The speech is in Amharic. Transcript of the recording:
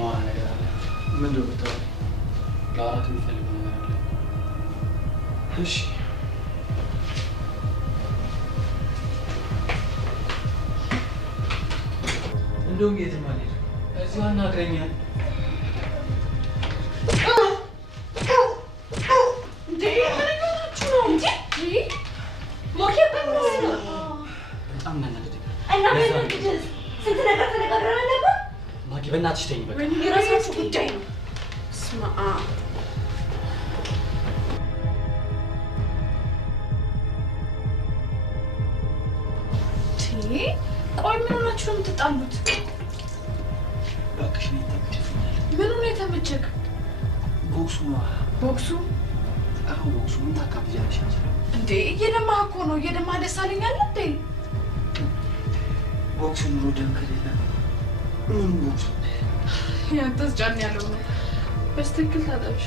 ማወራ ነገር አለ። ምንድን ነው የምታወራው? ለአራት የሚፈልገው ነገር አለ። እሺ እንደውም የትም አልሄድም። እዚሁ አናግረኛል። በጣም እናናደደኝ። ስንት ነገር ተነጋግረን ነበር። ማኪ በእናትሽ ተይኝ በቃ። የራሳችሁ ጉዳይ ነው። ስማ ቆይ ምን ሆናችሁ ነው የምትጣሉት? እባክሽ እኔ ተመችቶኛል። ምኑ ነው የተመቸክ? ቦክሱ ነው። ቦክሱ? አዎ ቦክሱ። ምን ታካብጃለሽ አንቺ? እንዴ እየደማህ እኮ ነው። እየደማህ ደስ አለኝ አለ እንዴ? ቦክሱ ኑሮ ደም ከሌለ ምን ቦክሱ? ያንተስ ጫን ያለው ነው። በስትክክል ታጠብሽ።